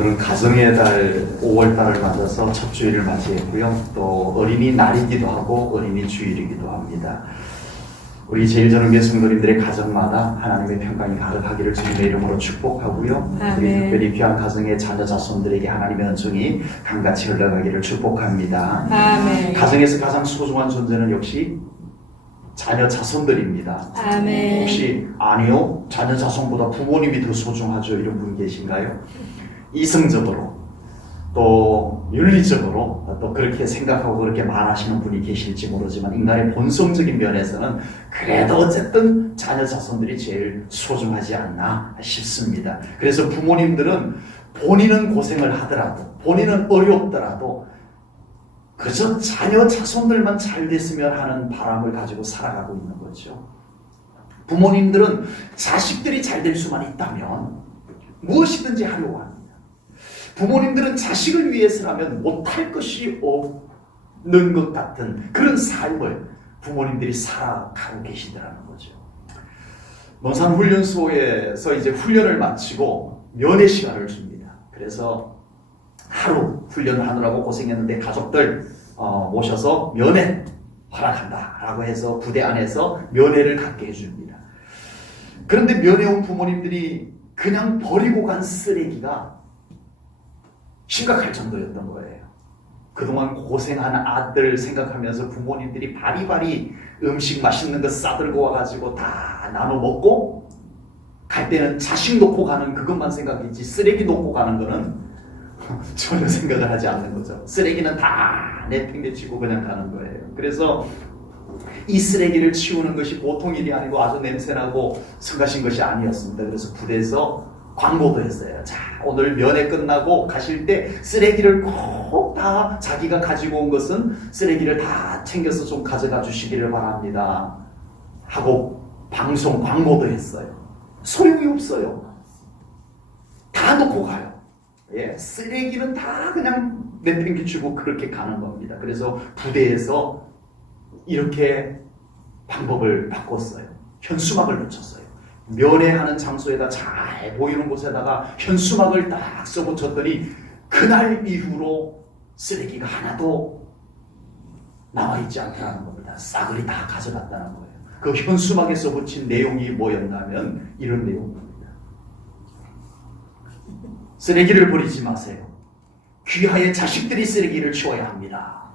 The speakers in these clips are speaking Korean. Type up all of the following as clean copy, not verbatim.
오늘은 가정의 달 5월 달을 맞아서 첫 주일을 맞이했고요. 또 어린이날이기도 하고 어린이 주일이기도 합니다. 우리 제일전원교회 성도님들의 가정마다 하나님의 평강이 가득하기를 주님의 이름으로 축복하고요. 우리 특별히 귀한 가정의 자녀 자손들에게 하나님의 은총이 강같이 흘러가기를 축복합니다. 아멘. 가정에서 가장 소중한 존재는 역시 자녀 자손들입니다. 아멘. 혹시 아니요? 자녀 자손보다 부모님이 더 소중하죠? 이런 분 계신가요? 이성적으로 또 윤리적으로 또 그렇게 생각하고 그렇게 말하시는 분이 계실지 모르지만 인간의 본성적인 면에서는 그래도 어쨌든 자녀 자손들이 제일 소중하지 않나 싶습니다. 그래서 부모님들은 본인은 고생을 하더라도 본인은 어렵더라도 그저 자녀 자손들만 잘 됐으면 하는 바람을 가지고 살아가고 있는 거죠. 부모님들은 자식들이 잘 될 수만 있다면 무엇이든지 하려고 합니다. 부모님들은 자식을 위해서라면 못할 것이 없는 것 같은 그런 삶을 부모님들이 살아가고 계시더라는 거죠. 논산훈련소에서 이제 훈련을 마치고 면회 시간을 줍니다. 그래서 하루 훈련을 하느라고 고생했는데 가족들 모셔서 면회 허락한다 라고 해서 부대 안에서 면회를 갖게 해줍니다. 그런데 면회 온 부모님들이 그냥 버리고 간 쓰레기가 심각할 정도였던 거예요. 그동안 고생한 아들 생각하면서 부모님들이 바리바리 음식 맛있는 거 싸들고 와가지고 다 나눠 먹고 갈 때는 자식 놓고 가는 그것만 생각했지 쓰레기 놓고 가는 거는 전혀 생각을 하지 않는 거죠. 쓰레기는 다 내팽개치고 그냥 가는 거예요. 그래서 이 쓰레기를 치우는 것이 보통 일이 아니고 아주 냄새나고 성가신 것이 아니었습니다. 그래서 부대에서 광고도 했어요. 자, 오늘 면회 끝나고 가실 때 쓰레기를 꼭 다 자기가 가지고 온 것은 쓰레기를 다 챙겨서 좀 가져가 주시기를 바랍니다 하고 방송 광고도 했어요. 소용이 없어요. 다 놓고 가요. 예, 쓰레기는 다 그냥 내팽개치고 그렇게 가는 겁니다. 그래서 부대에서 이렇게 방법을 바꿨어요. 현수막을 붙였어요. 면회하는 장소에다 잘 보이는 곳에다가 현수막을 딱 써붙였더니 그날 이후로 쓰레기가 하나도 남아있지 않다는 겁니다. 싸그리 다 가져갔다는 거예요. 그 현수막에 써붙인 내용이 뭐였냐면 이런 내용입니다. 쓰레기를 버리지 마세요. 귀하의 자식들이 쓰레기를 치워야 합니다.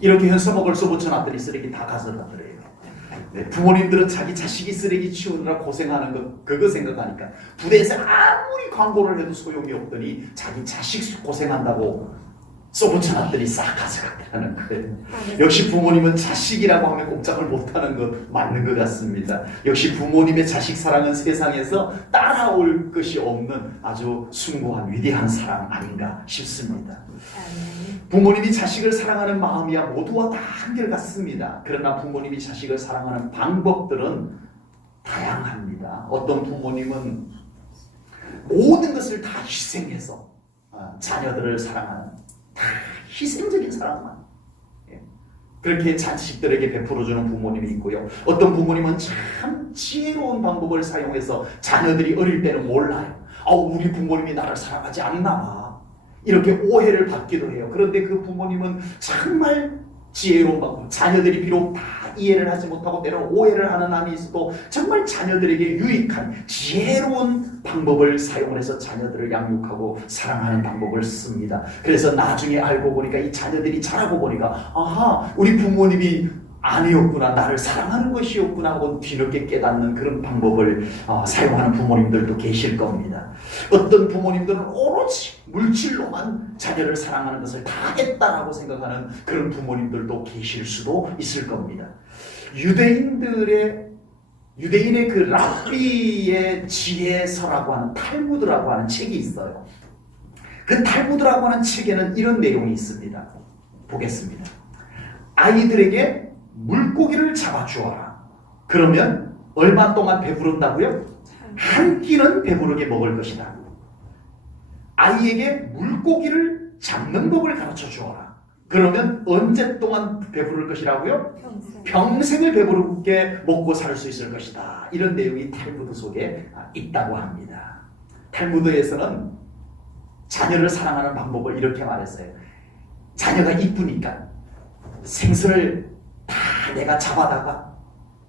이렇게 현수막을 써붙여놨더니 쓰레기 다 가져갔더래요. 네, 부모님들은 자기 자식이 쓰레기 치우느라 고생하는 것 그거 생각하니까 부대에서 아무리 광고를 해도 소용이 없더니 자기 자식 고생한다고 써붙여놨더니 싹 가져갔다는 거예요. 역시 부모님은 자식이라고 하면 꼼짝을 못하는 것 맞는 것 같습니다. 역시 부모님의 자식 사랑은 세상에서 따라올 것이 없는 아주 숭고한 위대한 사랑 아닌가 싶습니다. 부모님이 자식을 사랑하는 마음이야 모두와 다 한결같습니다. 그러나 부모님이 자식을 사랑하는 방법들은 다양합니다. 어떤 부모님은 모든 것을 다 희생해서 자녀들을 사랑하는 다 희생적인 사랑만 그렇게 자식들에게 베풀어주는 부모님이 있고요. 어떤 부모님은 참 지혜로운 방법을 사용해서 자녀들이 어릴 때는 몰라요. 우리 부모님이 나를 사랑하지 않나 봐. 이렇게 오해를 받기도 해요. 그런데 그 부모님은 정말 지혜로운 방법, 자녀들이 비록 다 이해를 하지 못하고 때로는 오해를 하는 한이 있어도 정말 자녀들에게 유익한 지혜로운 방법을 사용해서 자녀들을 양육하고 사랑하는 방법을 씁니다. 그래서 나중에 알고 보니까 이 자녀들이 자라고 보니까 아하, 우리 부모님이 아니었구나, 나를 사랑하는 것이었구나 하고 뒤늦게 깨닫는 그런 방법을 사용하는 부모님들도 계실 겁니다. 어떤 부모님들은 오로지 물질로만 자녀를 사랑하는 것을 다 했다라고 생각하는 그런 부모님들도 계실 수도 있을 겁니다. 유대인의 그 랍비의 지혜서라고 하는 탈무드라고 하는 책이 있어요. 그 탈무드라고 하는 책에는 이런 내용이 있습니다. 보겠습니다. 아이들에게 물고기를 잡아주어라. 그러면 얼마 동안 배부른다고요? 한 끼는 배부르게 먹을 것이다. 아이에게 물고기를 잡는 법을 가르쳐 주어라. 그러면 언제 동안 배부를 것이라고요? 평생을 배부르게 먹고 살 수 있을 것이다. 이런 내용이 탈무드 속에 있다고 합니다. 탈무드에서는 자녀를 사랑하는 방법을 이렇게 말했어요. 자녀가 이쁘니까 생선을 다 내가 잡아다가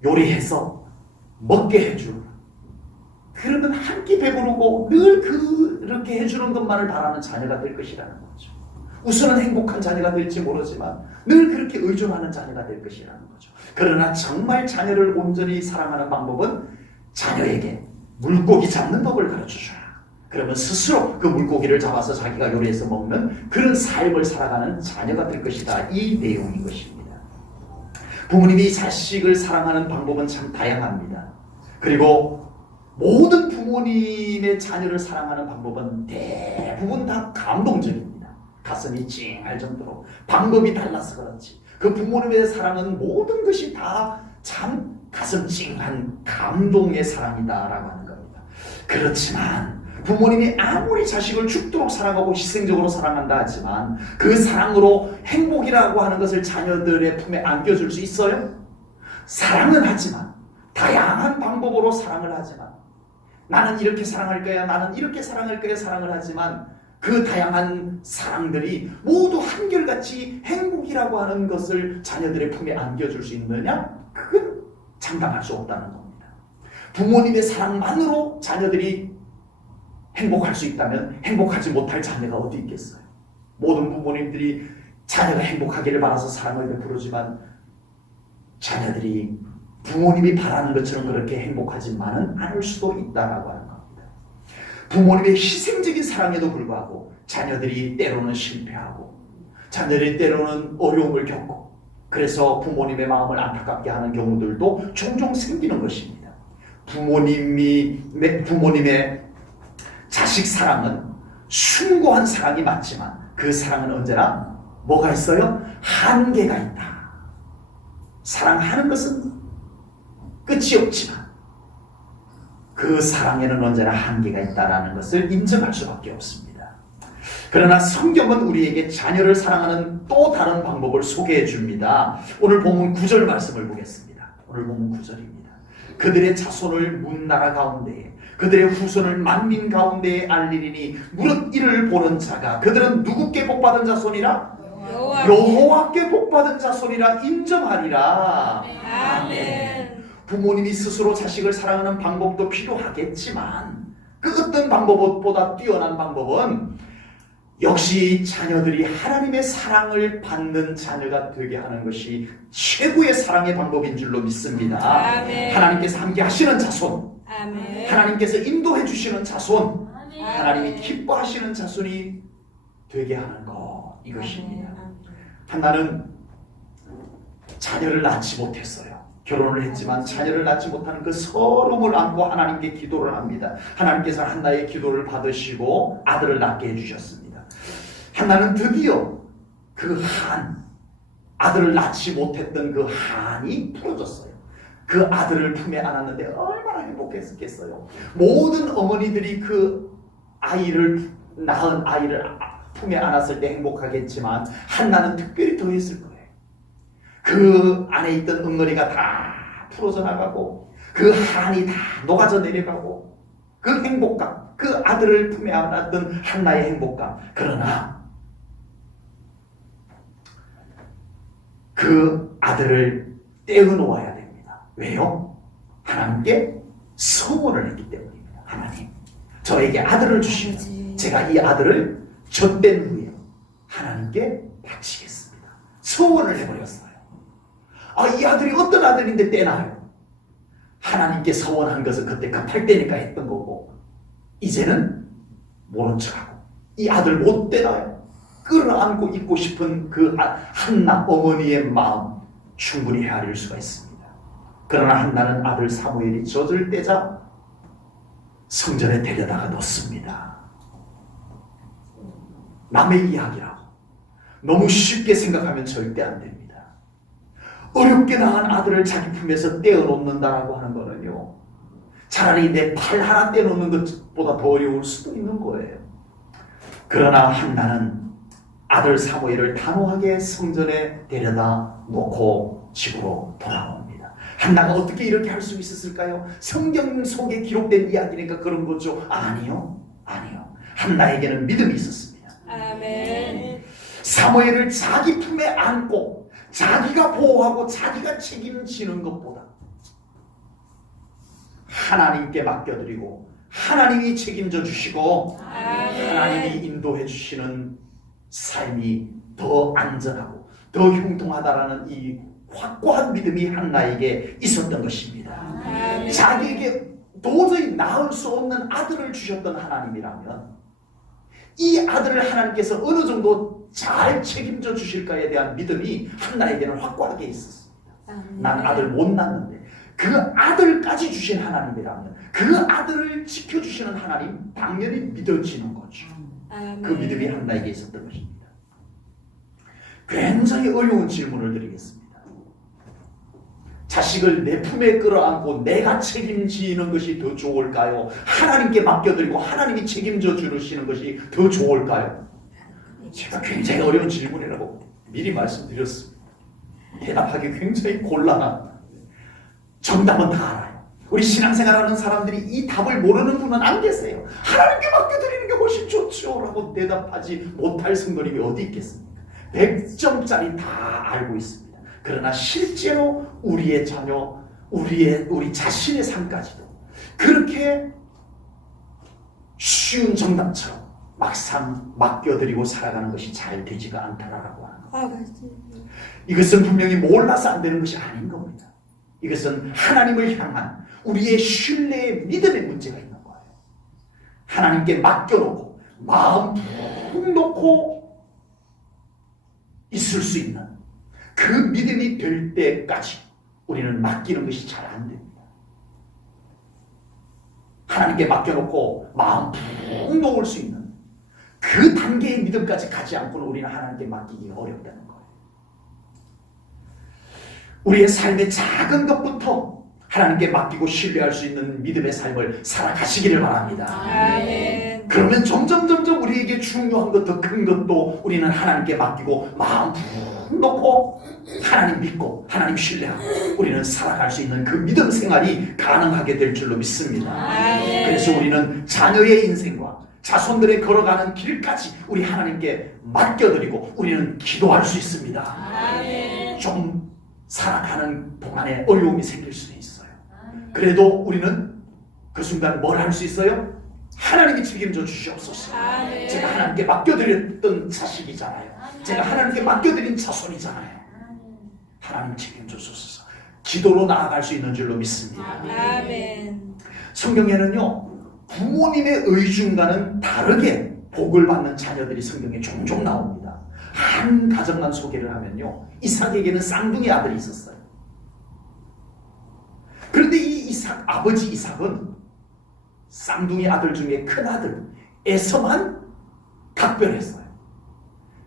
요리해서 먹게 해주고, 그러면 한 끼 배부르고 늘 그렇게 해주는 것만을 바라는 자녀가 될 것이라는 거죠. 우선은 행복한 자녀가 될지 모르지만 늘 그렇게 의존하는 자녀가 될 것이라는 거죠. 그러나 정말 자녀를 온전히 사랑하는 방법은 자녀에게 물고기 잡는 법을 가르쳐줘라. 그러면 스스로 그 물고기를 잡아서 자기가 요리해서 먹는 그런 삶을 살아가는 자녀가 될 것이다. 이 내용인 것입니다. 부모님이 자식을 사랑하는 방법은 참 다양합니다. 그리고 모든 부모님의 자녀를 사랑하는 방법은 대부분 다 감동적입니다. 가슴이 찡할 정도로 방법이 달라서 그렇지 그 부모님의 사랑은 모든 것이 다 참 가슴 찡한 감동의 사랑이다라고 하는 겁니다. 그렇지만 부모님이 아무리 자식을 죽도록 사랑하고 희생적으로 사랑한다 하지만 그 사랑으로 행복이라고 하는 것을 자녀들의 품에 안겨줄 수 있어요? 사랑은 하지만, 다양한 방법으로 사랑을 하지만, 나는 이렇게 사랑할 거야, 나는 이렇게 사랑할 거야 사랑을 하지만 그 다양한 사랑들이 모두 한결같이 행복이라고 하는 것을 자녀들의 품에 안겨줄 수 있느냐? 그건 장담할 수 없다는 겁니다. 부모님의 사랑만으로 자녀들이 행복할 수 있다면 행복하지 못할 자녀가 어디 있겠어요? 모든 부모님들이 자녀가 행복하기를 바라서 사랑을 베풀어주지만 자녀들이 부모님이 바라는 것처럼 그렇게 행복하지만은 않을 수도 있다라고 하는 겁니다. 부모님의 희생적인 사랑에도 불구하고 자녀들이 때로는 실패하고 자녀들이 때로는 어려움을 겪고 그래서 부모님의 마음을 안타깝게 하는 경우들도 종종 생기는 것입니다. 부모님의 자식 사랑은 숭고한 사랑이 맞지만 그 사랑은 언제나 뭐가 있어요? 한계가 있다. 사랑하는 것은 끝이 없지만 그 사랑에는 언제나 한계가 있다는 것을 인정할 수밖에 없습니다. 그러나 성경은 우리에게 자녀를 사랑하는 또 다른 방법을 소개해 줍니다. 오늘 본문 9절 말씀을 보겠습니다. 오늘 본문 9절입니다. 그들의 자손을 문나라 가운데에 그들의 후손을 만민 가운데에 알리리니 무릇 이를 보는 자가 그들은 누구께 복받은 자손이라? 여호와께 복받은 자손이라 인정하리라. 아멘. 부모님이 스스로 자식을 사랑하는 방법도 필요하겠지만 그 어떤 방법보다 뛰어난 방법은 역시 자녀들이 하나님의 사랑을 받는 자녀가 되게 하는 것이 최고의 사랑의 방법인 줄로 믿습니다. 아멘. 하나님께서 함께 하시는 자손, 아멘. 하나님께서 인도해 주시는 자손, 아멘. 하나님이 기뻐하시는 자손이 되게 하는 것, 이것입니다. 아멘. 한나는 자녀를 낳지 못했어요. 결혼을 했지만 자녀를 낳지 못하는 그 서름을 안고 하나님께 기도를 합니다. 하나님께서 한나의 기도를 받으시고 아들을 낳게 해주셨습니다. 한나는 드디어 그 아들을 낳지 못했던 그 한이 풀어졌어요. 그 아들을 품에 안았는데 얼마나 행복했겠어요. 모든 어머니들이 그 낳은 아이를 품에 안았을 때 행복하겠지만 한나는 특별히 더 했을 거예요. 그 안에 있던 엉덩이가 다 풀어져 나가고 그 한이 다 녹아져 내려가고 그 행복감, 그 아들을 품에 안았던 한나의 행복감. 그러나 그 아들을 떼어놓아야 됩니다. 왜요? 하나님께 서원을 했기 때문입니다. 하나님, 저에게 아들을 주시면 제가 이 아들을 젖된 후에 하나님께 바치겠습니다. 서원을 해버렸어요. 이 아들이 어떤 아들인데 떼나요? 하나님께 서원한 것은 그때 급할 때니까 했던 거고 이제는 모른 척하고 이 아들 못 떼나요? 끌어안고 있고 싶은 그 한나 어머니의 마음 충분히 헤아릴 수가 있습니다. 그러나 한나는 아들 사무엘이 젖을 떼자 성전에 데려다가 놓습니다. 남의 이야기라고 너무 쉽게 생각하면 절대 안 됩니다. 어렵게 낳은 아들을 자기 품에서 떼어놓는다라고 하는 거는요, 차라리 내 팔 하나 떼어놓는 것보다 더 어려울 수도 있는 거예요. 그러나 한나는 아들 사무엘을 단호하게 성전에 데려다 놓고 집으로 돌아옵니다. 한나가 어떻게 이렇게 할 수 있었을까요? 성경 속에 기록된 이야기니까 그런 거죠? 아니요. 한나에게는 믿음이 있었습니다. 아멘. 사무엘을 자기 품에 안고 자기가 보호하고 자기가 책임지는 것보다 하나님께 맡겨드리고 하나님이 책임져 주시고 하나님이 인도해 주시는 삶이 더 안전하고 더 형통하다라는 이 확고한 믿음이 한나에게 있었던 것입니다. 아멘. 자기에게 도저히 낳을 수 없는 아들을 주셨던 하나님이라면 이 아들을 하나님께서 어느 정도 잘 책임져 주실까에 대한 믿음이 한나에게는 확고하게 있었습니다. 난 아들 못 낳는데 그 아들까지 주신 하나님이라면 그 아들을 지켜주시는 하나님 당연히 믿어지는 거죠. 아멘. 그 믿음이 한나에게 있었던 것입니다. 굉장히 어려운 질문을 드리겠습니다. 자식을 내 품에 끌어안고 내가 책임지는 것이 더 좋을까요? 하나님께 맡겨드리고 하나님이 책임져 주시는 것이 더 좋을까요? 제가 굉장히 어려운 질문이라고 미리 말씀드렸습니다. 대답하기 굉장히 곤란합니다. 정답은 다 알아요. 우리 신앙생활하는 사람들이 이 답을 모르는 분은 안 계세요. 하나님께 맡겨드리는 게 훨씬 좋죠 라고 대답하지 못할 성도님이 어디 있겠습니까? 100점짜리 다 알고 있습니다. 그러나 실제로 우리의 자녀, 우리 자신의 삶까지도 그렇게 쉬운 정답처럼 막상 맡겨드리고 살아가는 것이 잘 되지가 않다라고 하는 것. 이것은 분명히 몰라서 안 되는 것이 아닌 겁니다. 이것은 하나님을 향한 우리의 신뢰의 믿음의 문제가 있는 거예요. 하나님께 맡겨놓고 마음 푹 놓고 있을 수 있는 그 믿음이 될 때까지 우리는 맡기는 것이 잘 안 됩니다. 하나님께 맡겨놓고 마음 푹 놓을 수 있는 그 단계의 믿음까지 가지 않고는 우리는 하나님께 맡기기가 어렵다는 거예요. 우리의 삶의 작은 것부터 하나님께 맡기고 신뢰할 수 있는 믿음의 삶을 살아가시기를 바랍니다. 아멘. 그러면 점점 우리에게 중요한 것, 더 큰 것도 우리는 하나님께 맡기고 마음 푹 놓고 하나님 믿고 하나님 신뢰하고 우리는 살아갈 수 있는 그 믿음 생활이 가능하게 될 줄로 믿습니다. 아멘. 그래서 우리는 자녀의 인생과 자손들의 걸어가는 길까지 우리 하나님께 맡겨드리고 우리는 기도할 수 있습니다. 아멘. 좀 살아가는 동안에 어려움이 생길 수는 있어요. 그래도 우리는 그 순간 뭘 할 수 있어요? 하나님이 책임져 주시옵소서. 아멘. 제가 하나님께 맡겨드렸던 자식이잖아요. 제가 하나님께 맡겨드린 자손이잖아요. 하나님 책임져 주소서. 기도로 나아갈 수 있는 줄로 믿습니다. 아멘. 성경에는요, 부모님의 의중과는 다르게 복을 받는 자녀들이 성경에 종종 나옵니다. 한 가정만 소개를 하면요, 이삭에게는 쌍둥이 아들이 있었어요. 그런데 이 아버지 이삭은 쌍둥이 아들 중에 큰 아들 에서만 각별했어요.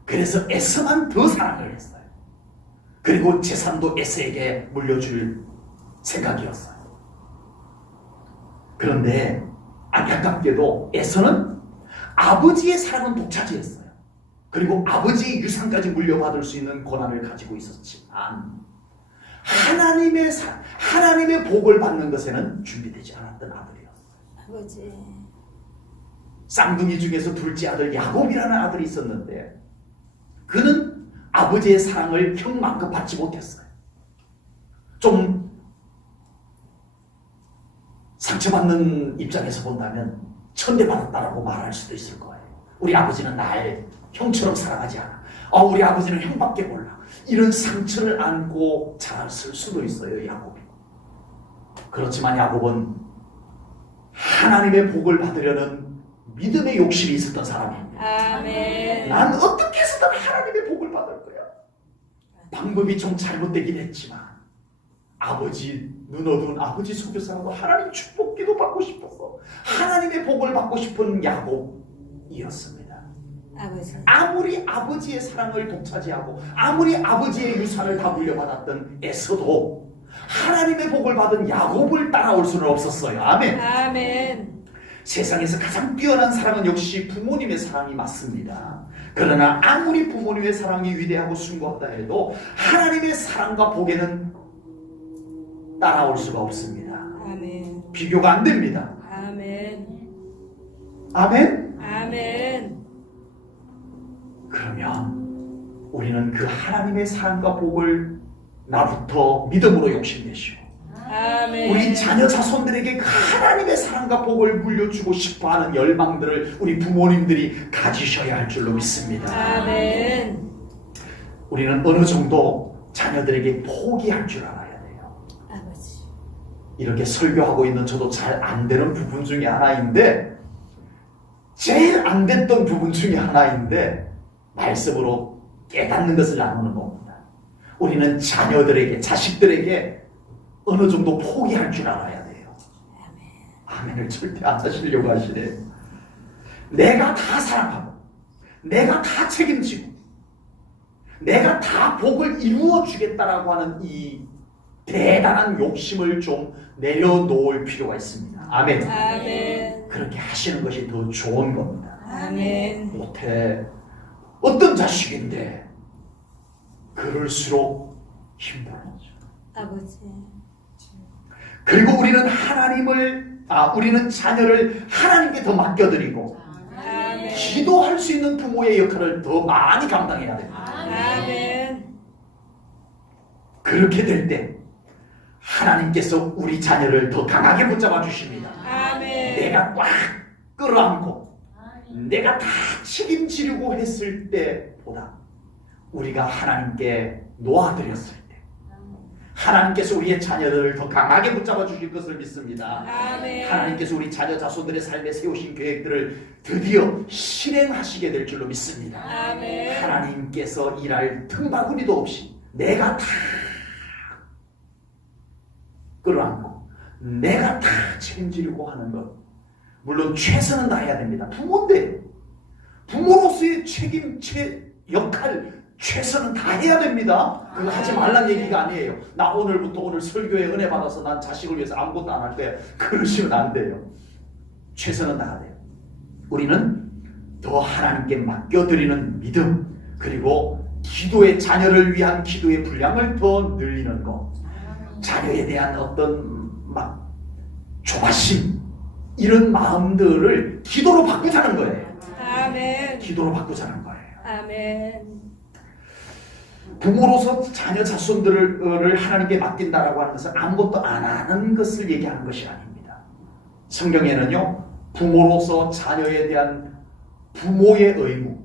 그래서 에서만 더 사랑을 했어요. 그리고 재산도 에서에게 물려줄 생각이었어요. 그런데 안타깝게도 에서는 아버지의 사랑은 독차지했어요. 그리고 아버지의 유산까지 물려받을 수 있는 권한을 가지고 있었지만 하나님의 복을 받는 것에는 준비되지 않았던 아들이었어요. 아버지. 쌍둥이 중에서 둘째 아들 야곱이라는 아들이 있었는데 그는 아버지의 사랑을 형만큼 받지 못했어요. 좀 상처받는 입장에서 본다면 천대받았다라고 말할 수도 있을 거예요. 우리 아버지는 날 형처럼 사랑하지 않아. 우리 아버지는 형밖에 몰라. 이런 상처를 안고 자랐을 수도 있어요, 야곱이. 그렇지만 야곱은 하나님의 복을 받으려는 믿음의 욕심이 있었던 사람입니다. 아멘. 난 어떻게 해서든 하나님의 복을 받을 거야. 방법이 좀 잘못되긴 했지만 눈 어두운 아버지 속에서라도 하나님 축복기도 받고 싶어서 하나님의 복을 받고 싶은 야곱이었습니다. 아버지. 아무리 아버지의 사랑을 독차지하고 아무리 아버지의 유산을 다 물려받았던 에서도 하나님의 복을 받은 야곱을 따라올 수는 없었어요. 아멘. 아멘. 세상에서 가장 뛰어난 사랑은 역시 부모님의 사랑이 맞습니다. 그러나 아무리 부모님의 사랑이 위대하고 숭고하다 해도 하나님의 사랑과 복에는 따라올 수가 없습니다. 아멘. 비교가 안 됩니다. 아멘. 아멘. 아멘. 그러면 우리는 그 하나님의 사랑과 복을 나부터 믿음으로 욕심내시오. 아멘. 우리 자녀 자손들에게 그 하나님의 사랑과 복을 물려주고 싶어하는 열망들을 우리 부모님들이 가지셔야 할 줄로 믿습니다. 아멘. 우리는 어느 정도 자녀들에게 포기할 줄 알아야 돼요. 아버지. 이렇게 설교하고 있는 저도 잘 안 되는 부분 중에 하나인데, 제일 안 됐던 부분 중에 하나인데 말씀으로 깨닫는 것을 나누는 겁니다. 우리는 자녀들에게, 자식들에게 어느 정도 포기할 줄 알아야 돼요. 아멘을 절대 안 하시려고 하시네. 내가 다 사랑하고, 내가 다 책임지고, 내가 다 복을 이루어 주겠다라고 하는 이 대단한 욕심을 좀 내려놓을 필요가 있습니다. 아멘. 아멘. 그렇게 하시는 것이 더 좋은 겁니다. 아멘. 못해. 어떤 자식인데 그럴수록 힘들어져. 아버지. 그리고 우리는 자녀를 하나님께 더 맡겨드리고 아멘. 기도할 수 있는 부모의 역할을 더 많이 감당해야 됩니다. 아멘. 그렇게 될 때 하나님께서 우리 자녀를 더 강하게 붙잡아 주십니다. 아멘. 내가 꽉 끌어안고 내가 다 책임지려고 했을 때보다 우리가 하나님께 놓아드렸을 때 하나님께서 우리의 자녀들을 더 강하게 붙잡아 주실 것을 믿습니다. 아멘. 하나님께서 우리 자녀 자손들의 삶에 세우신 계획들을 드디어 실행하시게 될 줄로 믿습니다. 아멘. 하나님께서 일할 틈바구니도 없이 내가 다 끌어안고 내가 다 책임지려고 하는 것, 물론 최선은 다해야 됩니다. 부모인데 부모로서의 책임, 역할, 최선은 다해야 됩니다. 그거 하지 말란 얘기가 아니에요. 나 오늘부터 오늘 설교에 은혜 받아서 난 자식을 위해서 아무것도 안 할 거야, 그러시면 안 돼요. 최선은 다해야 돼요. 우리는 더 하나님께 맡겨드리는 믿음, 그리고 기도의, 자녀를 위한 기도의 분량을 더 늘리는 것, 자녀에 대한 어떤 막 조바심, 이런 마음들을 기도로 바꾸자는 거예요. 아멘. 기도로 바꾸자는 거예요. 아멘. 부모로서 자녀 자손들을 하나님께 맡긴다라고 하는 것은 아무것도 안 하는 것을 얘기하는 것이 아닙니다. 성경에는요, 부모로서 자녀에 대한 부모의 의무,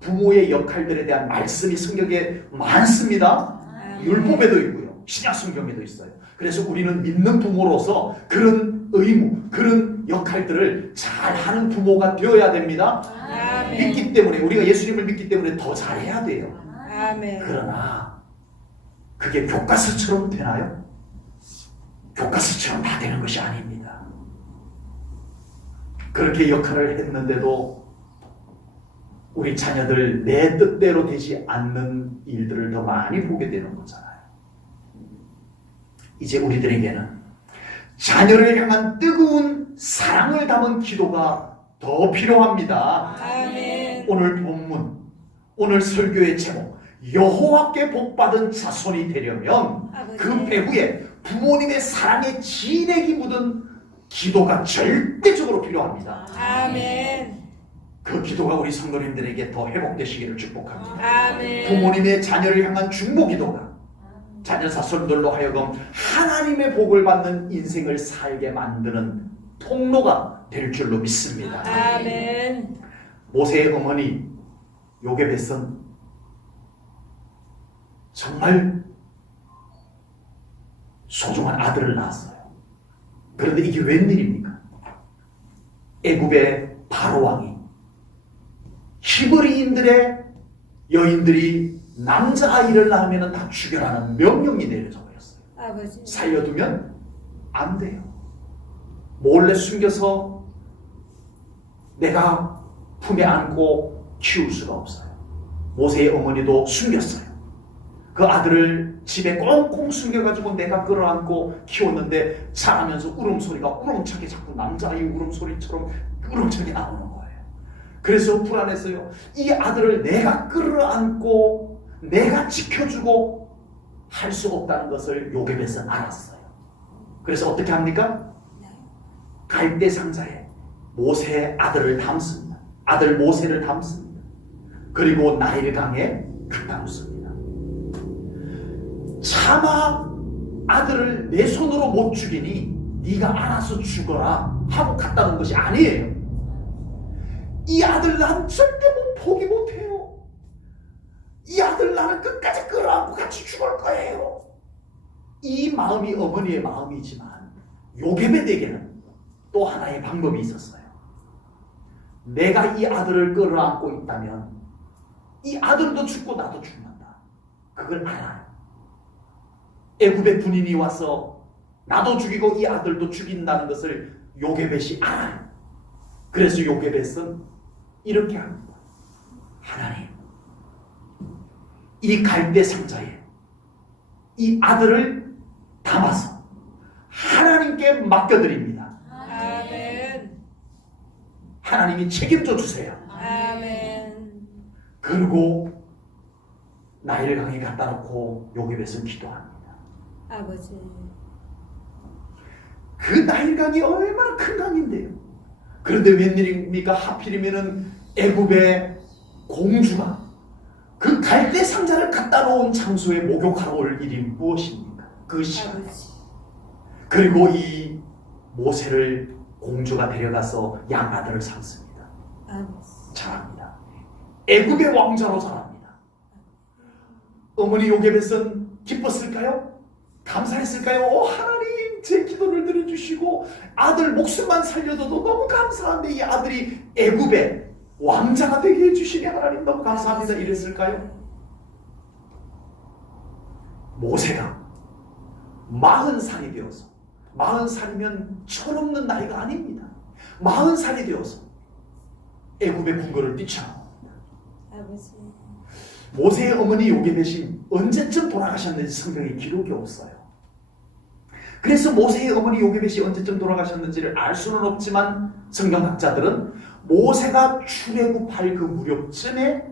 부모의 역할들에 대한 말씀이 성경에 많습니다. 율법에도 있고요, 신약 성경에도 있어요. 그래서 우리는 믿는 부모로서 그런 의무, 그런 역할들을 잘하는 부모가 되어야 됩니다. 아멘. 믿기 때문에, 우리가 예수님을 믿기 때문에 더 잘해야 돼요. 아멘. 그러나 그게 교과서처럼 되나요? 교과서처럼 다 되는 것이 아닙니다. 그렇게 역할을 했는데도 우리 자녀들 내 뜻대로 되지 않는 일들을 더 많이 보게 되는 거잖아요. 이제 우리들에게는 자녀를 향한 뜨거운 사랑을 담은 기도가 더 필요합니다. 아멘. 오늘 본문, 오늘 설교의 제목, 여호와께 복받은 자손이 되려면 아버지. 그 배후에 부모님의 사랑의 진액이 묻은 기도가 절대적으로 필요합니다. 아멘. 그 기도가 우리 성도님들에게 더 회복되시기를 축복합니다. 아멘. 부모님의 자녀를 향한 중보 기도가 자녀 자손들로 하여금 하나님의 복을 받는 인생을 살게 만드는 통로가 될 줄로 믿습니다. 아멘. 모세의 어머니 요게벳은 정말 소중한 아들을 낳았어요. 그런데 이게 웬일입니까? 애굽의 바로왕이 히브리인들의 여인들이 남자아이를 낳으면 다 죽여라는 명령이 내려져 버렸어요. 아버지. 살려두면 안 돼요. 몰래 숨겨서 내가 품에 안고 키울 수가 없어요. 모세의 어머니도 숨겼어요. 그 아들을 집에 꽁꽁 숨겨가지고 내가 끌어안고 키웠는데 자라면서 울음소리가 우렁차게 자꾸 남자아이 울음소리처럼 우렁차게 나오는 거예요. 그래서 불안했어요. 이 아들을 내가 끌어안고 내가 지켜주고 할 수 없다는 것을 요게벳은 알았어요. 그래서 어떻게 합니까? 갈대 상자에 모세의 아들을 담습니다. 아들 모세를 담습니다. 그리고 나일강에 갖다 놓습니다. 차마 아들을 내 손으로 못 죽이니 네가 알아서 죽어라 하고 갖다 놓은 것이 아니에요. 이 아들 난 절대 포기 못해요. 이 아들 나는 끝까지 끌어안고 같이 죽을 거예요. 이 마음이 어머니의 마음이지만 요게벳에게는 또 하나의 방법이 있었어요. 내가 이 아들을 끌어안고 있다면 이 아들도 죽고 나도 죽는다. 그걸 알아요. 애굽의 군인이 와서 나도 죽이고 이 아들도 죽인다는 것을 요게벳이 알아요. 그래서 요게벳은 이렇게 합니다. 하나님, 이 갈대 상자에 이 아들을 담아서 하나님께 맡겨드립니다. 아멘. 하나님이 책임져 주세요. 아멘. 그리고 나일강에 갖다 놓고 요게벳은 기도합니다. 아버지. 그 나일강이 얼마나 큰 강인데요. 그런데 웬일입니까? 하필이면은 애굽의 공주가 그 갈대 상자를 갖다 놓은 장소에 목욕하러 올 일이 무엇입니까? 그 시간. 아버지. 그리고 이 모세를 공주가 데려가서 양아들을 삼습니다. 아버지. 자랍니다. 애굽의 왕자로 자랍니다. 어머니 요게벳은 기뻤을까요? 감사했을까요? 하나님 제 기도를 들어주시고 아들 목숨만 살려줘도 너무 감사한데 이 아들이 애굽의 왕자가 되게 해주시니 하나님 너무 감사합니다 이랬을까요? 모세가 40살이 되어서 40살이면 철없는 나이가 아닙니다. 40살이 되어서 애굽의 궁궐을 뛰쳐나옵니다. 아버지. 모세의 어머니 요게벳이 언제쯤 돌아가셨는지 성경에 기록이 없어요. 그래서 모세의 어머니 요게벳이 언제쯤 돌아가셨는지를 알 수는 없지만 성경학자들은 모세가 출애굽할 그 무렵쯤에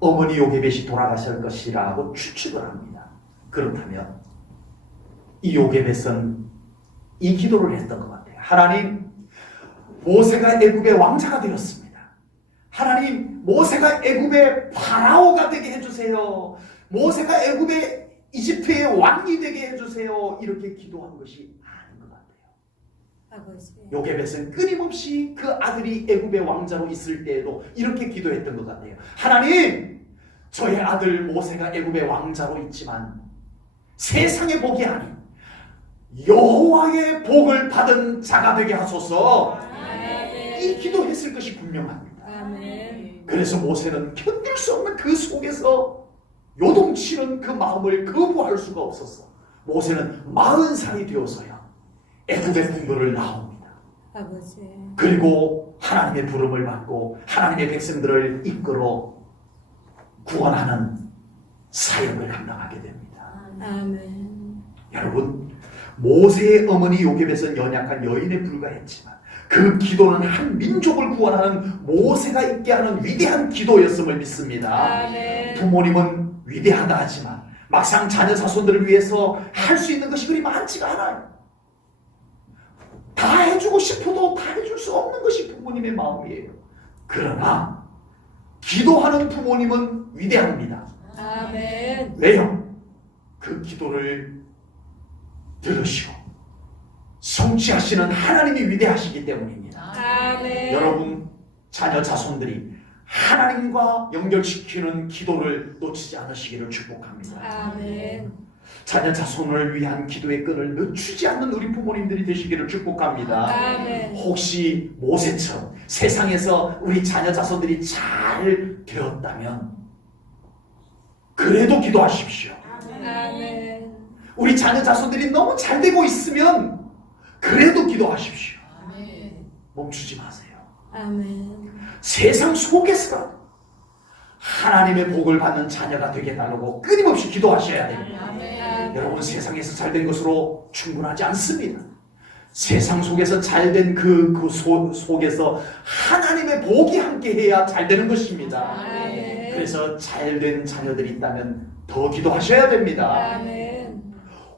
어머니 요게벳이 돌아가실 것이라고 추측을 합니다. 그렇다면 이 요게벳은 이 기도를 했던 것 같아요. 하나님, 모세가 애굽의 왕자가 되었습니다. 하나님, 모세가 애굽의 파라오가 되게 해주세요. 모세가 애굽의 이집트의 왕이 되게 해주세요. 이렇게 기도한 것이 아닌 것 같아요. 아버지. 요게벳은 끊임없이 그 아들이 애굽의 왕자로 있을 때에도 이렇게 기도했던 것 같아요. 하나님, 저의 아들 모세가 애굽의 왕자로 있지만 세상의 복이 아닌 여호와의 복을 받은 자가 되게 하소서. 아멘. 이 기도했을 것이 분명합니다. 아멘. 그래서 모세는 견딜 수 없는 그 속에서 요동치는 그 마음을 거부할 수가 없었어. 모세는 40살이 되어서야 애굽의 궁궐을 나옵니다. 아버지. 그리고 하나님의 부름을 받고 하나님의 백성들을 이끌어 구원하는 사역을 감당하게 됩니다. 아멘. 여러분, 모세의 어머니 요게벳은 연약한 여인에 불과했지만 그 기도는 한 민족을 구원하는 모세가 있게 하는 위대한 기도였음을 믿습니다. 아멘. 부모님은 위대하다 하지만 막상 자녀 자손들을 위해서 할 수 있는 것이 그리 많지가 않아요. 다 해주고 싶어도 다 해줄 수 없는 것이 부모님의 마음이에요. 그러나 기도하는 부모님은 위대합니다. 아멘. 왜요? 그 기도를 들으시고 성취하시는 하나님이 위대하시기 때문입니다. 아멘. 여러분, 자녀 자손들이 하나님과 연결시키는 기도를 놓치지 않으시기를 축복합니다. 아멘. 자녀 자손을 위한 기도의 끈을 늦추지 않는 우리 부모님들이 되시기를 축복합니다. 아멘. 혹시 모세처럼 세상에서 우리 자녀 자손들이 잘 되었다면 그래도 기도하십시오. 아멘. 우리 자녀 자손들이 너무 잘 되고 있으면 그래도 기도하십시오. 멈추지 마세요. 아멘. 세상 속에서라도 하나님의 복을 받는 자녀가 되게 달라고 끊임없이 기도하셔야 됩니다. 아멘. 여러분, 세상에서 잘된 것으로 충분하지 않습니다. 세상 속에서 잘된 그 속에서 하나님의 복이 함께해야 잘되는 것입니다. 아멘. 그래서 잘된 자녀들이 있다면 더 기도하셔야 됩니다. 아멘.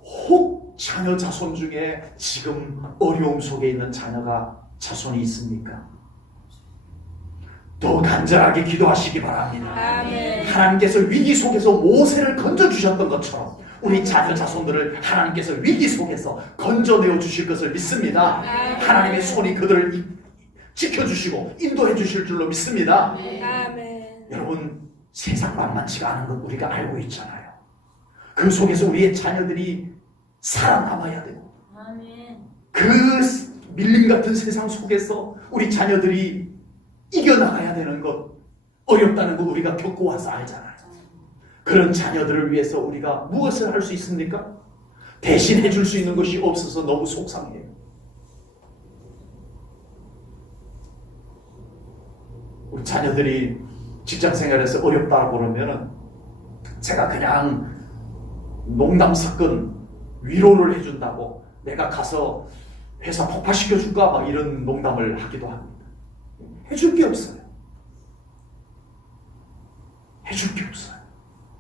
혹 자녀 자손 중에 지금 어려움 속에 있는 자녀가 자손이 있습니까? 더 간절하게 기도하시기 바랍니다. 아멘. 하나님께서 위기 속에서 모세를 건져주셨던 것처럼 우리 자녀 자손들을 하나님께서 위기 속에서 건져내어 주실 것을 믿습니다. 하나님의 손이 그들을 지켜주시고 인도해 주실 줄로 믿습니다. 아멘. 여러분, 세상 만만치가 않은 건 우리가 알고 있잖아요. 그 속에서 우리의 자녀들이 살아남아야 되고 그 밀림 같은 세상 속에서 우리 자녀들이 이겨나가야 되는 것, 어렵다는 거 우리가 겪어와서 알잖아요. 그런 자녀들을 위해서 우리가 무엇을 할 수 있습니까? 대신해 줄 수 있는 것이 없어서 너무 속상해요. 우리 자녀들이 직장 생활에서 어렵다고 그러면은 제가 그냥 농담 섞은 위로를 해준다고 내가 가서 회사 폭파시켜줄까? 막 이런 농담을 하기도 합니다. 해줄 게 없어요. 해줄 게 없어요.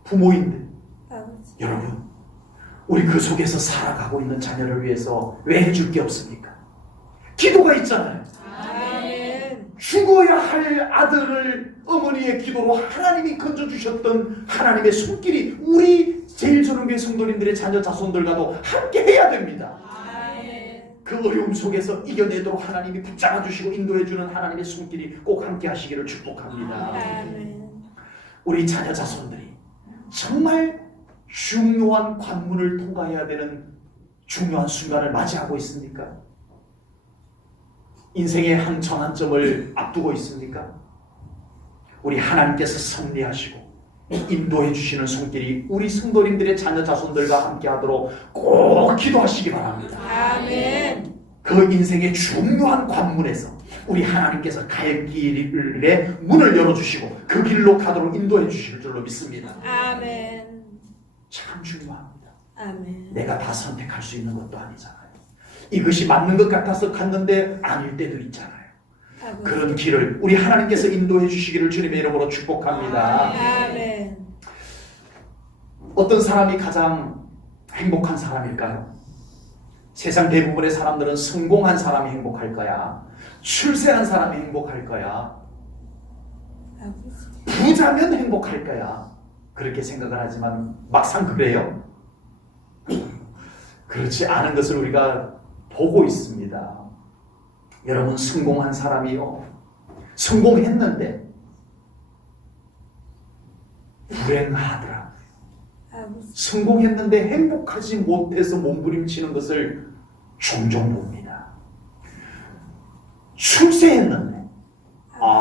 부모인데. 아버지. 여러분, 우리 그 속에서 살아가고 있는 자녀를 위해서 왜 해줄 게 없습니까? 기도가 있잖아요. 아멘. 죽어야 할 아들을 어머니의 기도로 하나님이 건져주셨던 하나님의 손길이 우리 제일전원교회 성도님들의 자녀 자손들과도 함께 해야 됩니다. 아멘. 그 어려움 속에서 이겨내도록 하나님이 붙잡아 주시고 인도해 주는 하나님의 손길이 꼭 함께 하시기를 축복합니다. 아멘. 우리 자녀 자손들이 정말 중요한 관문을 통과해야 되는 중요한 순간을 맞이하고 있습니까? 인생의 한 전환점을 앞두고 있습니까? 우리 하나님께서 섭리하시고 인도해 주시는 손길이 우리 성도님들의 자녀 자손들과 함께 하도록 꼭 기도하시기 바랍니다. 아멘. 그 인생의 중요한 관문에서 우리 하나님께서 갈 길의 문을 열어주시고 그 길로 가도록 인도해 주실 줄로 믿습니다. 아멘. 참 중요합니다. 아멘. 내가 다 선택할 수 있는 것도 아니잖아요. 이것이 맞는 것 같아서 갔는데 아닐 때도 있잖아요. 아버지. 그런 길을 우리 하나님께서 인도해 주시기를 주님의 이름으로 축복합니다. 아멘. 어떤 사람이 가장 행복한 사람일까요? 세상 대부분의 사람들은 성공한 사람이 행복할 거야, 출세한 사람이 행복할 거야, 아버지. 부자면 행복할 거야, 그렇게 생각을 하지만 막상 그래요? 그렇지 않은 것을 우리가 보고 있습니다. 여러분, 성공한 사람이요, 성공했는데 불행하더라. 아버지. 성공했는데 행복하지 못해서 몸부림치는 것을 종종 봅니다. 출세했는데,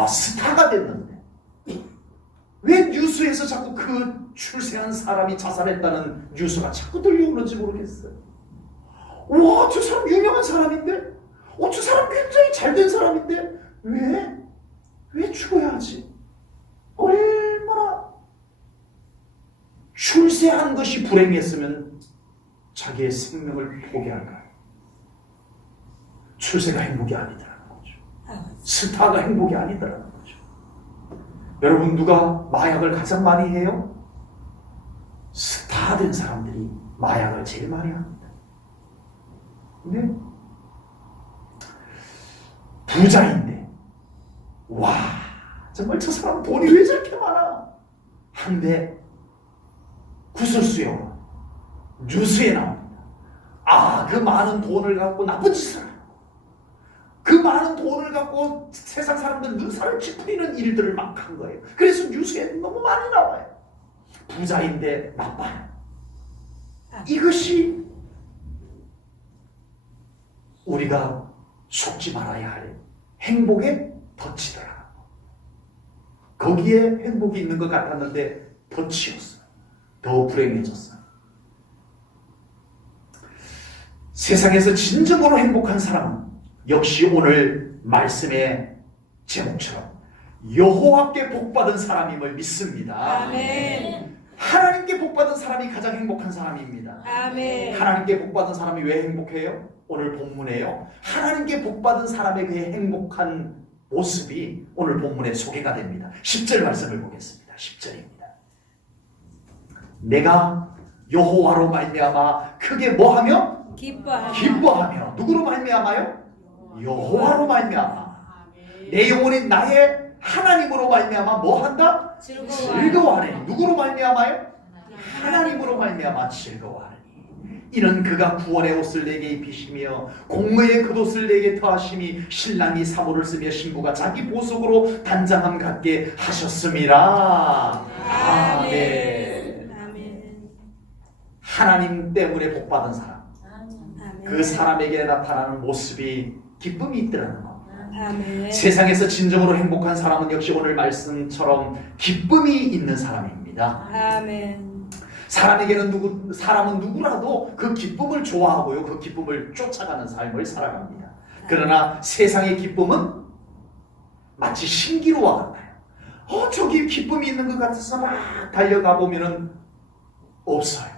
스타가 됐는데, 왜 뉴스에서 자꾸 그 출세한 사람이 자살했다는 뉴스가 자꾸 들려오는지 모르겠어요. 와, 저 사람 유명한 사람인데? 저 사람 굉장히 잘된 사람인데? 왜 죽어야 하지? 얼마나 출세한 것이 불행했으면 자기의 생명을 포기할까요? 출세가 행복이 아니더라는 거죠. 아버지. 스타가 행복이 아니더라는 거죠. 여러분, 누가 마약을 가장 많이 해요? 스타 된 사람들이 마약을 제일 많이 합니다. 근데 부자인데, 와, 정말 저 사람 돈이 왜 저렇게 많아? 한데 구설수요, 뉴스에 나옵니다. 그 많은 돈을 갖고 나쁜 짓을 하고, 그 많은 돈을 갖고 세상 사람들 눈살을 찌푸리는 일들을 막 한 거예요. 그래서 뉴스에 너무 많이 나와요. 부자인데 나빠요. 이것이 우리가 속지 말아야 할 행복의 덫이더라. 거기에 행복이 있는 것 같았는데 덫이었어요. 더 불행해졌어요. 세상에서 진정으로 행복한 사람은 역시 오늘 말씀의 제목처럼 여호와께 복받은 사람임을 믿습니다. 아멘. 하나님께 복받은 사람이 가장 행복한 사람입니다. 아멘. 하나님께 복받은 사람이 왜 행복해요? 오늘 본문에요, 하나님께 복받은 사람의 그 행복한 모습이 오늘 본문에 소개가 됩니다. 10절 말씀을 보겠습니다. 10절입니다. 내가 여호와로 말미암아 크게 뭐하며? 기뻐하며. 누구로 말미암아요? 여호와로 말미암아. 내 영혼이 나의 하나님으로 말미암아 뭐 한다? 즐거워하네. 누구로 말미암아요? 하나님으로 말미암아 즐거워하니. 이는 그가 구원의 옷을 내게 입히시며 공의의 겉옷을 내게 더하심이 신랑이 사모를 쓰며 신부가 자기 보석으로 단장함 같게 하셨음이라. 아멘. 아멘. 하나님 때문에 복받은 사람, 아멘. 그 사람에게 나타나는 모습이 기쁨이 있더라는 것. 아멘. 세상에서 진정으로 행복한 사람은 역시 오늘 말씀처럼 기쁨이 있는 사람입니다. 아멘. 사람은 누구라도 그 기쁨을 좋아하고요, 그 기쁨을 쫓아가는 삶을 살아갑니다. 그러나 세상의 기쁨은 마치 신기루와 같아요. 저기 기쁨이 있는 것 같아서 막 달려가 보면은 없어요.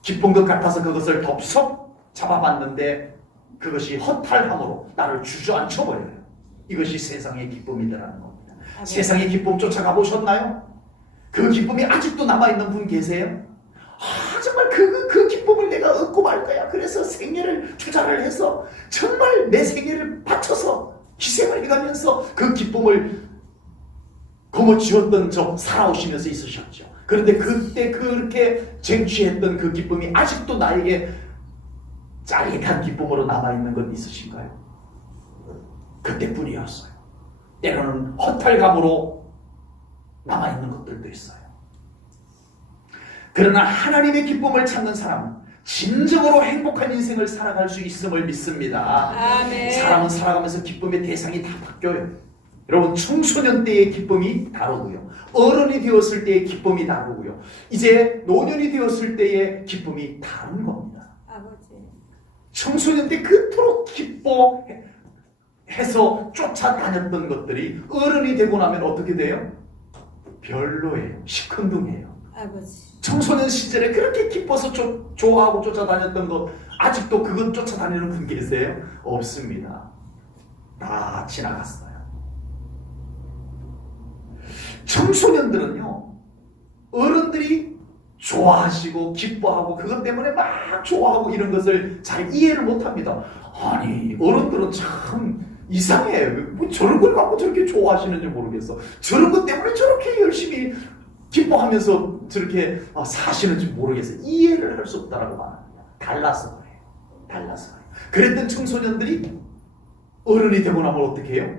기쁜 것 같아서 그것을 덥석 잡아봤는데 그것이 허탈함으로 나를 주저앉혀 버려요. 이것이 세상의 기쁨이라는 겁니다. 세상의 기쁨 쫓아가 보셨나요? 그 기쁨이 아직도 남아있는 분 계세요? 정말 그 기쁨을 내가 얻고 말 거야. 그래서 생애를 투자를 해서 정말 내 생애를 바쳐서 희생을 해가면서 그 기쁨을 거머쥐었던 저 살아오시면서 있으셨죠. 그런데 그때 그렇게 쟁취했던 그 기쁨이 아직도 나에게 짜릿한 기쁨으로 남아있는 건 있으신가요? 그때뿐이었어요. 때로는 허탈감으로 남아있는 것들도 있어요. 그러나 하나님의 기쁨을 찾는 사람은 진정으로 행복한 인생을 살아갈 수 있음을 믿습니다. 아멘. 사람은 살아가면서 기쁨의 대상이 다 바뀌어요. 여러분, 청소년 때의 기쁨이 다르고요, 어른이 되었을 때의 기쁨이 다르고요, 이제 노년이 되었을 때의 기쁨이 다른 겁니다. 아버지. 청소년 때 그토록 기뻐해서 쫓아다녔던 것들이 어른이 되고 나면 어떻게 돼요? 별로예요. 시큰둥해요. 아버지. 청소년 시절에 그렇게 기뻐서 좋아하고 쫓아다녔던 것, 아직도 그것 쫓아다니는 분 계세요? 없습니다. 다 지나갔어요. 청소년들은요, 어른들이 좋아하시고 기뻐하고 그것 때문에 막 좋아하고 이런 것을 잘 이해를 못합니다. 아니, 어른들은 참 이상해. 뭐 저런 걸 갖고 저렇게 좋아하시는지 모르겠어. 저런 것 때문에 저렇게 열심히 기뻐하면서 저렇게 사시는지 모르겠어요. 이해를 할 수 없다라고 말합니다. 달라서 그래요. 달라서 그래요. 그랬던 청소년들이 어른이 되고 나면 어떻게 해요?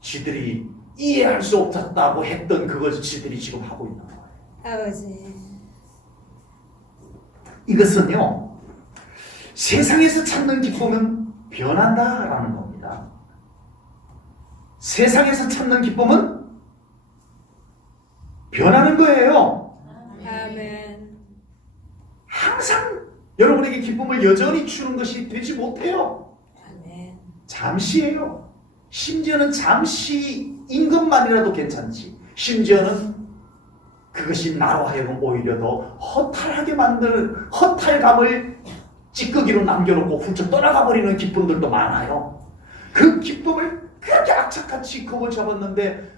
지들이 이해할 수 없었다고 했던 그것을 지들이 지금 하고 있는 거예요. 아버지. 이것은요, 세상에서 찾는 기쁨은 변한다라는 겁니다. 세상에서 찾는 기쁨은 변하는 거예요. 아멘. 항상 여러분에게 기쁨을 여전히 주는 것이 되지 못해요. 아멘. 잠시예요. 심지어는 잠시인 것만이라도 괜찮지. 심지어는 그것이 나로 하여금 오히려 더 허탈하게 만드는, 허탈감을 찌꺼기로 남겨놓고 훌쩍 떠나가 버리는 기쁨들도 많아요. 그 기쁨을 그렇게 악착같이 거머쥐었는데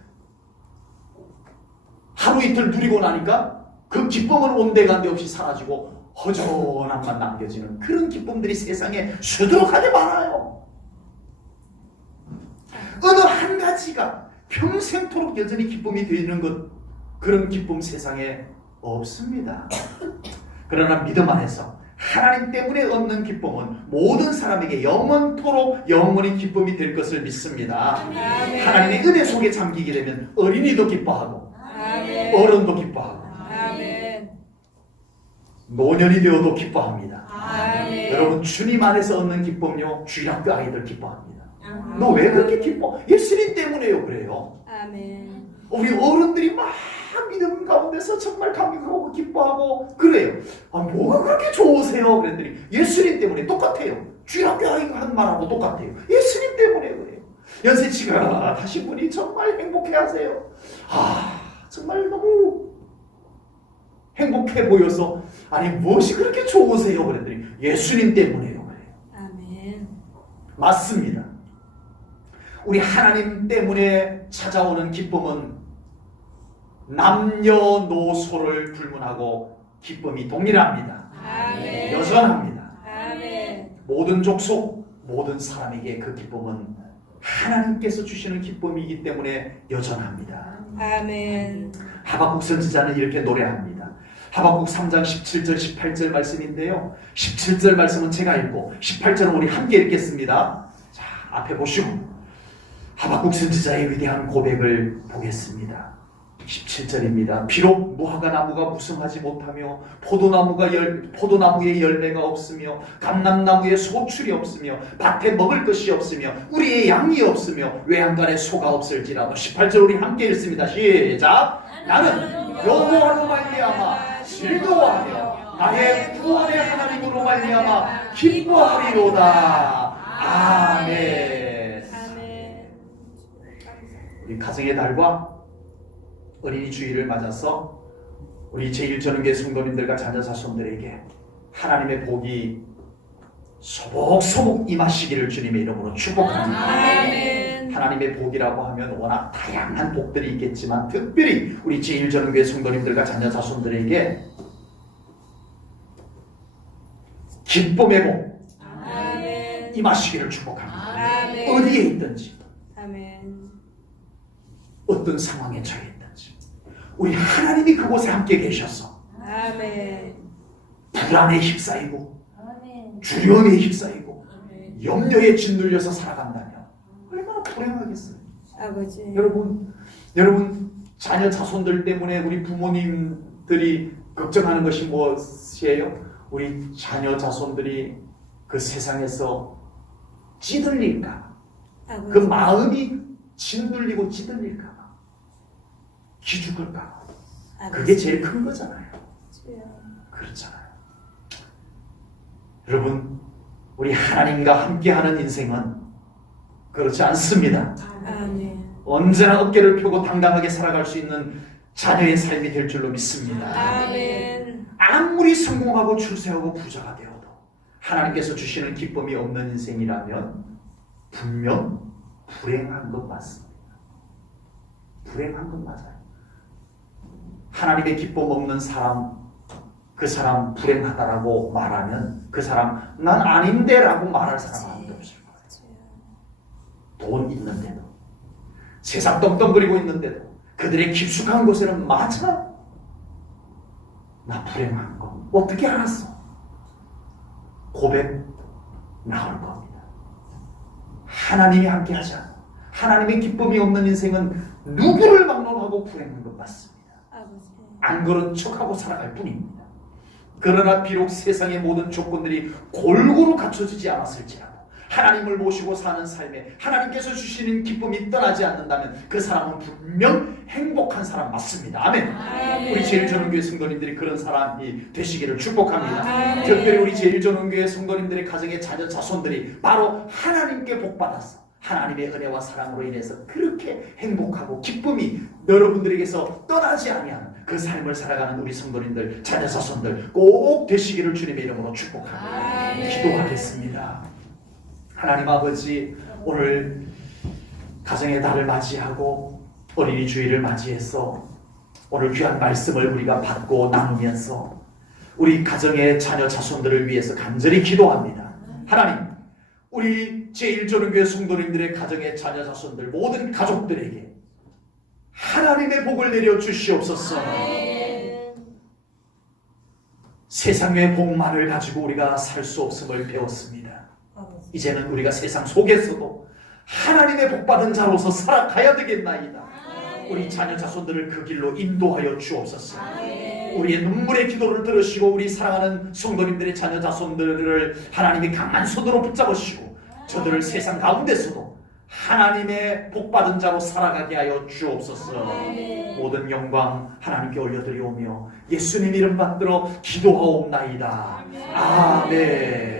하루 이틀 누리고 나니까 그 기쁨은 온데간데 없이 사라지고 허전함만 남겨지는 그런 기쁨들이 세상에 수두룩하게 많아요. 어느 한 가지가 평생토록 여전히 기쁨이 되는 것, 그런 기쁨 세상에 없습니다. 그러나 믿음 안에서 하나님 때문에 얻는 기쁨은 모든 사람에게 영원토록 영원히 기쁨이 될 것을 믿습니다. 아멘. 하나님의 은혜 속에 잠기게 되면 어린이도 기뻐하고 아멘. 어른도 기뻐하고 아멘. 노년이 되어도 기뻐합니다. 아멘. 여러분, 주님 안에서 얻는 기쁨요, 주일학교 아이들 기뻐합니다. 너 왜 그렇게 기뻐? 예수님 때문에요. 그래요. 아멘. 우리 어른들이 막 믿음 가운데서 정말 감격하고 기뻐하고 그래요. 뭐가 그렇게 좋으세요? 그랬더니 예수님 때문에. 똑같아요. 주일학교 아이가 한 말하고 똑같아요. 예수님 때문에 그래요. 연세치가 하신 분이 정말 행복해하세요. 정말 너무 행복해 보여서, 아니 무엇이 그렇게 좋으세요? 그랬더니 예수님 때문에요. 그래요. 아멘. 맞습니다. 우리 하나님 때문에 찾아오는 기쁨은 남녀노소를 불문하고 기쁨이 동일합니다. 아멘. 여전합니다. 아멘. 모든 족속, 모든 사람에게 그 기쁨은 하나님께서 주시는 기쁨이기 때문에 여전합니다. 아멘. 하박국 선지자는 이렇게 노래합니다. 하박국 3장 17절 18절 말씀인데요. 17절 말씀은 제가 읽고 18절은 우리 함께 읽겠습니다. 자, 앞에 보시고 하박국 선지자의 위대한 고백을 보겠습니다. 17절입니다. 비록 무화과 나무가 무성하지 못하며 포도나무에 열매가 없으며 감람나무에 소출이 없으며 밭에 먹을 것이 없으며 우리의 양이 없으며 외양간에 소가 없을지라도 18절 우리 함께 읽습니다. 시작. 나는 여호와로 말미암아 즐거워하며 나의 구원의 하나님으로 말미암아 기뻐하리로다. 아멘. 아멘. 우리 가정의 달과 어린이 주일을 맞아서 우리 제1전은교회 성도님들과 자녀 자손들에게 하나님의 복이 소복소복 임하시기를 주님의 이름으로 축복합니다. 아멘. 하나님의 복이라고 하면 워낙 다양한 복들이 있겠지만 특별히 우리 제1전은교회 성도님들과 자녀 자손들에게 기쁨의 복 아멘. 임하시기를 축복합니다. 아멘. 어디에 있든지 아멘. 어떤 상황에 처해 있든지 우리 하나님이 그곳에 함께 계셔서 아멘. 불안에 휩싸이고 아멘. 두려움에 휩싸이고 아멘. 염려에 짓눌려서 살아간다면 얼마나 불행하겠어요. 아버지. 여러분 자녀 자손들 때문에 우리 부모님들이 걱정하는 것이 무엇이에요? 우리 자녀 자손들이 그 세상에서 찌들릴까? 아버지. 그 마음이 짓눌리고 찌들릴까 봐 기죽을까 봐 그게 제일 큰 거잖아요. 그렇잖아요. 여러분 우리 하나님과 함께하는 인생은 그렇지 않습니다. 아멘. 언제나 어깨를 펴고 당당하게 살아갈 수 있는 자녀의 삶이 될 줄로 믿습니다. 아멘. 아무리 성공하고 출세하고 부자가 되어도 하나님께서 주시는 기쁨이 없는 인생이라면 분명 불행한 것 맞습니다. 불행한 것 맞아요. 하나님의 기쁨 없는 사람, 그 사람 불행하다라고 말하면 그 사람 난 아닌데 라고 말할 사람 아무도 없을 거예요. 돈 있는데도 세상 떵떵거리고 있는데도 그들의 깊숙한 곳에는 맞아 나 불행한 거 어떻게 알았어? 고백 나올 겁니다. 하나님이 함께하지 않아 하나님의 기쁨이 없는 인생은 누구를 막론하고 불행한 것 같습니다. 아버지. 안 그런 척하고 살아갈 뿐입니다. 그러나 비록 세상의 모든 조건들이 골고루 갖춰지지 않았을지라도 하나님을 모시고 사는 삶에 하나님께서 주시는 기쁨이 떠나지 않는다면 그 사람은 분명 행복한 사람 맞습니다. 아멘. 아멘. 우리 제1전원교회 성도님들이 그런 사람이 되시기를 축복합니다. 아멘. 특별히 우리 제1전원교회 성도님들의 가정의 자녀 자손들이 바로 하나님께 복받아서 하나님의 은혜와 사랑으로 인해서 그렇게 행복하고 기쁨이 여러분들에게서 떠나지 아니하는 그 삶을 살아가는 우리 성도님들 자녀 자손들 꼭 되시기를 주님의 이름으로 축복합니다. 아멘. 기도하겠습니다. 하나님 아버지 오늘 가정의 달을 맞이하고 어린이 주일을 맞이해서 오늘 귀한 말씀을 우리가 받고 나누면서 우리 가정의 자녀 자손들을 위해서 간절히 기도합니다. 하나님 우리 제1조는교회 성도님들의 가정의 자녀 자손들 모든 가족들에게 하나님의 복을 내려 주시옵소서. 세상의 복만을 가지고 우리가 살 수 없음을 배웠습니다. 이제는 우리가 세상 속에서도 하나님의 복받은 자로서 살아가야 되겠나이다. 우리 자녀 자손들을 그 길로 인도하여 주옵소서. 우리의 눈물의 기도를 들으시고 우리 사랑하는 성도님들의 자녀 자손들을 하나님의 강한 손으로 붙잡으시고 저들을 세상 가운데서도 하나님의 복받은 자로 살아가게 하여 주옵소서. 모든 영광 하나님께 올려드리오며 예수님 이름 받들어 기도하옵나이다. 아멘.